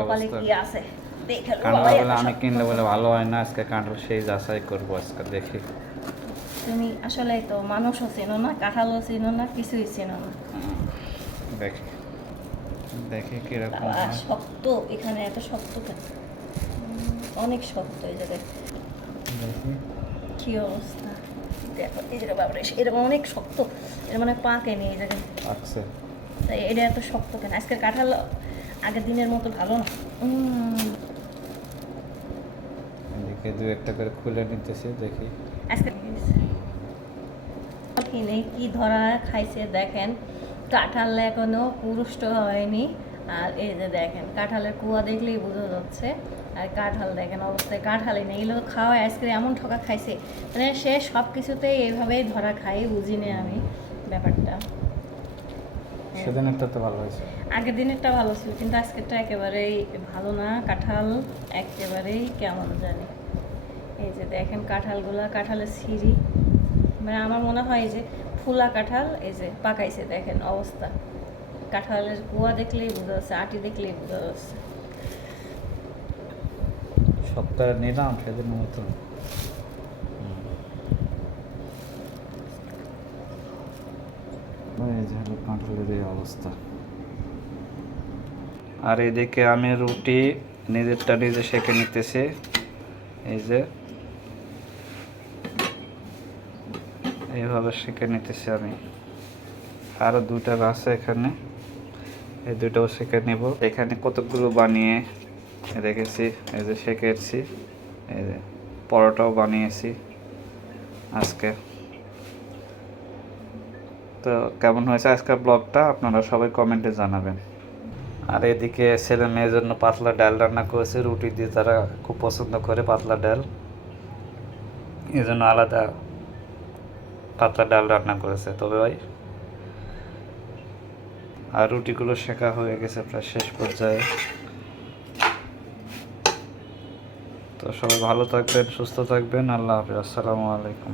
কপালে অবস্থা। কি আছে দেখে লো কাঁঠাল বাবা, বলে এত আমি শক্ত। কিনলে বলে ভালো হয় না, আজকে কাঁঠাল সেই যাচাই করবো আজকে দেখি। তুমি আসলে তো মানুষও চেনো না, কাঁঠালও চেনো না, কিছুই চেনো না। দেখি দেখি কিরকম বাবা হয়। শক্ত, এখানে এত শক্ত কেন? অনেক শক্ত এই জায়গায়। দেখি কি অবস্থা দেখো, এই জায়গায় বাবা এরকম অনেক শক্ত, এটা মানে পাকেনি এই জায়গায়। আচ্ছা, তাই এটা এত শক্ত কেন? আজকের কাঁঠাল আগের দিনের মতো ভালো না। এদিকে দু একটা করে খুলে নিতেছি দেখি। আজকে কিনে কি ধরা খাইছে দেখেন, কাঁঠাল এখনো পুরুষ্ট হয়নি। আর এই যে দেখেন কাঁঠালের কুয়া দেখলেই বোঝা যাচ্ছে। আর কাঁঠাল দেখেন অবস্থায় কাঁঠালই নেই, এগুলো খাওয়া আইসক্রিম এমন ঠকা খাইছে, মানে সে সব কিছুতেই এইভাবেই ধরা খাই, বুঝি না আমি ব্যাপারটা। সেদিন একটা তো ভালো হয়েছে। আগের দিনেরটা ভালো ছিল, কিন্তু আজকেরটা একেবারেই ভালো না। কাঁঠাল একেবারেই কেমন জানি। এই যে দেখেন কাঁঠালগুলা, কাঁঠালের সিঁড়ি, মানে আমার মনে হয় যে ফুলা কাঁঠাল এই যে পাকাইছে, দেখেন অবস্থা। কাঁঠালের কুয়া দেখলেই বোঝা যাচ্ছে, আটি দেখলেই বোঝা যাচ্ছে। সপ্তাহে নিলাম সেদিন মতো। এই যে হলো কাঁঠালের এই অবস্থা। আর এদিকে আমি রুটি নিজেরটা নিজে সেঁকে নিতেছি। এই যে এইভাবে সেঁকে নিতেছি আমি। আরও দুইটা আছে এখানে, এই দুইটাও সেঁকে নেব। এখানে কতগুলো বানিয়ে রেখেছি, এই যে সেঁকেছি। এই যে পরোটাও বানিয়েছি আজকে। তো কেমন হয়েছে আজকের ব্লগটা আপনারা সবাই কমেন্টে জানাবেন। আর এদিকে ছেলে মেয়ের জন্য পাতলা ডাল রান্না করেছে, রুটি দিয়ে তারা খুব পছন্দ করে পাতলা ডাল, এই জন্য আলাদা পাতলা ডাল রান্না করেছে। তবে ভাই আর রুটিগুলো শেখা হয়ে গেছে প্রায় শেষ পর্যায়ে। তো সবাই ভালো থাকবেন, সুস্থ থাকবেন। আল্লাহ হাফিজ, আসসালামু আলাইকুম।